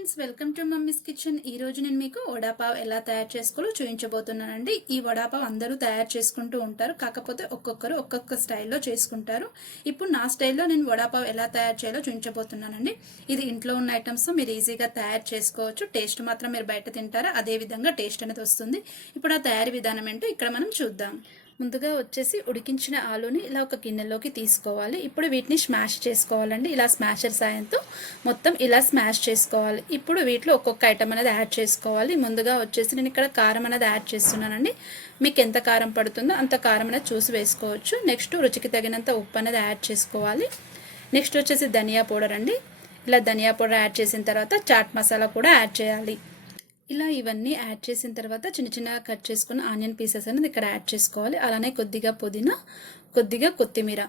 Friends, welcome to mummies kitchen. ఈ రోజు నేను మీకు వడా పావ్ ఎలా తయారు చేసుకోవాలో చూపించబోతున్నానండి. ఈ వడా పావ్ అందరూ తయారు చేసుకుంటూ ఉంటారు, కాకపోతే ఒక్కొక్కరు ఒక్కొక్క స్టైల్లో చేసుకుంటారు. ఇప్పుడు నా స్టైల్లో నేను వడా పావ్ ఎలా తయారు చేయాలో చూపించబోతున్నానండి. ఇది ఇంట్లో ఉన్న ఐటమ్స్ మీరు ఈజీగా తయారు చేసుకోవచ్చు. టేస్ట్ మాత్రం మీరు బయట తింటారా అదే విధంగా టేస్ట్ అనేది వస్తుంది. ఇప్పుడు ఆ తయారీ విధానం ఏంటో ఇక్కడ మనం చూద్దాం. ముందుగా వచ్చేసి ఉడికించిన ఆలుని ఇలా ఒక గిన్నెలోకి తీసుకోవాలి. ఇప్పుడు వీటిని స్మాష్ చేసుకోవాలండి. ఇలా స్మాషర్ సాయంతో మొత్తం ఇలా స్మాష్ చేసుకోవాలి. ఇప్పుడు వీటిలో ఒక్కొక్క ఐటమ్ అనేది యాడ్ చేసుకోవాలి. ముందుగా వచ్చేసి నేను ఇక్కడ కారం అనేది యాడ్ చేస్తున్నానండి. మీకు ఎంత కారం పడుతుందో అంత కారం అనేది చూసి వేసుకోవచ్చు. నెక్స్ట్ రుచికి తగినంత ఉప్పు అనేది యాడ్ చేసుకోవాలి. నెక్స్ట్ వచ్చేసి ధనియా పౌడర్ అండి. ఇలా ధనియా పౌడర్ యాడ్ చేసిన తర్వాత చాట్ మసాలా కూడా యాడ్ చేయాలి. ఇలా ఇవన్నీ యాడ్ చేసిన తర్వాత చిన్న చిన్నగా కట్ చేసుకున్న ఆనియన్ పీసెస్ అనేది ఇక్కడ యాడ్ చేసుకోవాలి. అలానే కొద్దిగా పుదీనా, కొద్దిగా కొత్తిమీర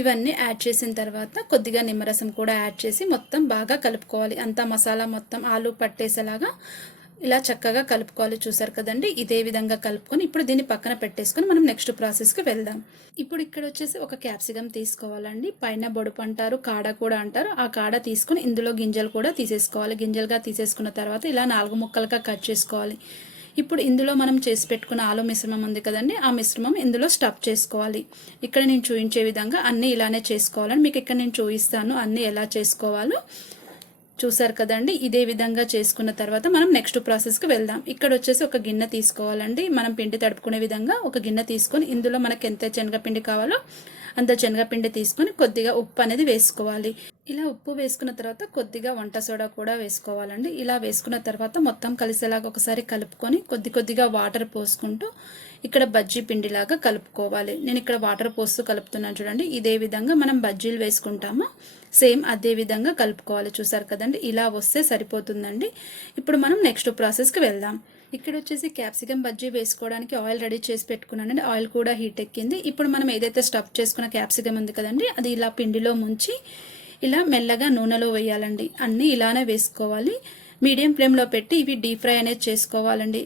ఇవన్నీ యాడ్ చేసిన తర్వాత కొద్దిగా నిమ్మరసం కూడా యాడ్ చేసి మొత్తం బాగా కలుపుకోవాలి. అంతా మసాలా మొత్తం ఆలు పట్టేసేలాగా ఇలా చక్కగా కలుపుకోవాలి. చూసారు కదండి, ఇదే విధంగా కలుపుకొని ఇప్పుడు దీన్ని పక్కన పెట్టేసుకొని మనం నెక్స్ట్ ప్రాసెస్కి వెళ్దాం. ఇప్పుడు ఇక్కడ వచ్చేసి ఒక క్యాప్సికమ్ తీసుకోవాలండి. పైన బొడుపు అంటారు, కాడ కూడా అంటారు. ఆ కాడ తీసుకొని ఇందులో గింజలు కూడా తీసేసుకోవాలి. గింజలుగా తీసేసుకున్న తర్వాత ఇలా 4 ముక్కలుగా కట్ చేసుకోవాలి. ఇప్పుడు ఇందులో మనం చేసి పెట్టుకున్న ఆలు మిశ్రమం ఉంది కదండి, ఆ మిశ్రమం ఇందులో స్టఫ్ చేసుకోవాలి. ఇక్కడ నేను చూపించే విధంగా అన్నీ ఇలానే చేసుకోవాలని మీకు ఇక్కడ నేను చూపిస్తాను అన్నీ ఎలా చేసుకోవాలో. చూసారు కదండి, ఇదే విధంగా చేసుకున్న తర్వాత మనం నెక్స్ట్ ప్రాసెస్కి వెళ్దాం. ఇక్కడ వచ్చేసి ఒక గిన్నె తీసుకోవాలండి. మనం పిండి తడుపుకునే విధంగా ఒక గిన్నె తీసుకొని ఇందులో మనకు ఎంత శనగపిండి కావాలో అంత శనగపిండి తీసుకొని కొద్దిగా ఉప్పు అనేది వేసుకోవాలి. ఇలా ఉప్పు వేసుకున్న తర్వాత కొద్దిగా వంట సోడా కూడా వేసుకోవాలండి. ఇలా వేసుకున్న తర్వాత మొత్తం కలిసేలాగా ఒకసారి కలుపుకొని కొద్దిగా వాటర్ పోసుకుంటూ ఇక్కడ బజ్జీ పిండిలాగా కలుపుకోవాలి. నేను ఇక్కడ వాటర్ పోస్తూ కలుపుతున్నాను చూడండి. ఇదే విధంగా మనం బజ్జీలు వేసుకుంటామో సేమ్ అదే విధంగా కలుపుకోవాలి. చూసారు కదండి, ఇలా వస్తే సరిపోతుందండి. ఇప్పుడు మనం నెక్స్ట్ ప్రాసెస్కి వెళ్దాం. ఇక్కడ వచ్చేసి క్యాప్సికమ్ బజ్జీ వేసుకోవడానికి ఆయిల్ రెడీ చేసి పెట్టుకున్నానండి. ఆయిల్ కూడా హీట్ ఎక్కింది. ఇప్పుడు మనం ఏదైతే స్టఫ్ చేసుకున్న క్యాప్సికమ్ ఉంది కదండి, అది ఇలా పిండిలో ముంచి ఇలా మెల్లగా నూనెలో వేయాలండి. అన్నీ ఇలానే వేసుకోవాలి. మీడియం ఫ్లేమ్లో పెట్టి ఇవి డీప్ ఫ్రై అనేది చేసుకోవాలండి.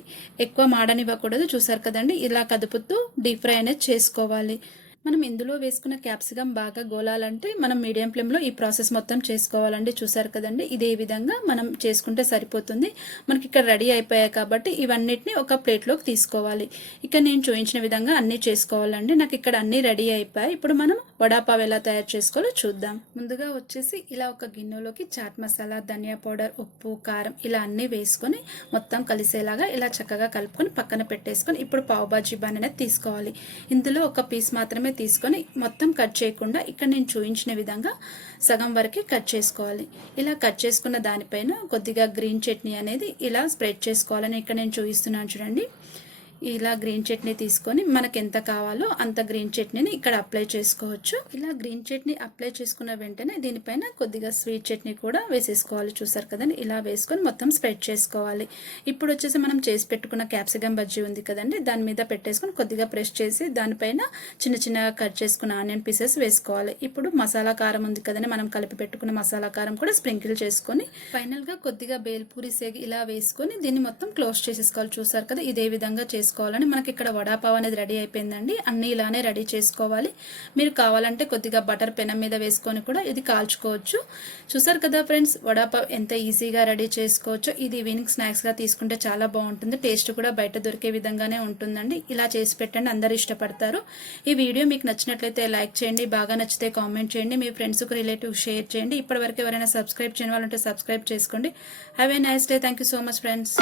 ఎక్కువ మాడనివ్వకూడదు. చూసారు కదండి, ఇలా కదుపుతూ డీప్ ఫ్రై అనేది చేసుకోవాలి. మనం ఇందులో వేసుకున్న క్యాప్సికమ్ బాగా గోలాలంటే మనం మీడియం ఫ్లేమ్లో ఈ ప్రాసెస్ మొత్తం చేసుకోవాలండి. చూసారు కదండి, ఇదే విధంగా మనం చేసుకుంటే సరిపోతుంది. మనకి ఇక్కడ రెడీ అయిపోయాయి కాబట్టి ఇవన్నిటిని ఒక ప్లేట్లోకి తీసుకోవాలి. ఇక్కడ నేను చూపించిన విధంగా అన్నీ చేసుకోవాలండి. నాకు ఇక్కడ అన్నీ రెడీ అయిపోయాయి. ఇప్పుడు మనం వడా పావ్ ఎలా తయారు చేసుకోవాలో చూద్దాం. ముందుగా వచ్చేసి ఇలా ఒక గిన్నెలోకి చాట్ మసాలా, ధనియా పౌడర్, ఉప్పు, కారం ఇలా అన్నీ వేసుకొని మొత్తం కలిసేలాగా ఇలా చక్కగా కలుపుకొని పక్కన పెట్టేసుకొని ఇప్పుడు పావ్ బాజీ బన్ అనేది తీసుకోవాలి. ఇందులో ఒక పీస్ మాత్రమే తీసుకొని మొత్తం కట్ చేయకుండా ఇక్కడ నేను చూపించిన విధంగా సగం వరకే కట్ చేసుకోవాలి. ఇలా కట్ చేసుకున్న దానిపైన కొద్దిగా గ్రీన్ చట్నీ అనేది ఇలా స్ప్రెడ్ చేసుకోవాలని ఇక్కడ నేను చూపిస్తున్నాను చూడండి. ఇలా గ్రీన్ చట్నీ తీసుకొని మనకు ఎంత కావాలో అంత గ్రీన్ చట్నీని ఇక్కడ అప్లై చేసుకోవచ్చు. ఇలా గ్రీన్ చట్నీ అప్లై చేసుకున్న వెంటనే దీనిపైన కొద్దిగా స్వీట్ చట్నీ కూడా వేసేసుకోవాలి. చూసారు కదండి, ఇలా వేసుకొని మొత్తం స్ప్రెడ్ చేసుకోవాలి. ఇప్పుడు వచ్చేసి మనం చేసి పెట్టుకున్న క్యాప్సికమ్ బజ్జీ ఉంది కదండి, దాని మీద పెట్టేసుకొని కొద్దిగా ప్రెస్ చేసి దానిపైన చిన్నగా కట్ చేసుకున్న ఆనియన్ పీసెస్ వేసుకోవాలి. ఇప్పుడు మసాలా కారం ఉంది కదండి, మనం కలిపి పెట్టుకున్న మసాలా కారం కూడా స్ప్రింకిల్ చేసుకొని ఫైనల్గా కొద్దిగా బేల్పూరి సేగి ఇలా వేసుకొని దీన్ని మొత్తం క్లోజ్ చేసేసుకోవాలి. చూసారు కదా, ఇదే విధంగా చేసుకోవాలని. మనకి ఇక్కడ వడా పావ్ అనేది రెడీ అయిపోయిందండి. అన్నీ ఇలానే రెడీ చేసుకోవాలి. మీరు కావాలంటే కొద్దిగా బటర్ పెనం మీద వేసుకొని కూడా ఇది కాల్చుకోవచ్చు. చూసారు కదా ఫ్రెండ్స్, వడా పావ్ ఎంత ఈజీగా రెడీ చేసుకోవచ్చు. ఇది ఈవినింగ్ స్నాక్స్గా తీసుకుంటే చాలా బాగుంటుంది. టేస్ట్ కూడా బయట దొరికే విధంగానే ఉంటుందండి. ఇలా చేసి పెట్టండి, అందరూ ఇష్టపడతారు. ఈ వీడియో మీకు నచ్చినట్లయితే లైక్ చేయండి, బాగా నచ్చితే కామెంట్ చేయండి, మీ ఫ్రెండ్స్కి రిలేటివ్ షేర్ చేయండి. ఇప్పటివరకు ఎవరైనా సబ్స్క్రైబ్ చేయని వాళ్ళంటే సబ్స్క్రైబ్ చేసుకోండి. Have a nice day. Thank you so much friends.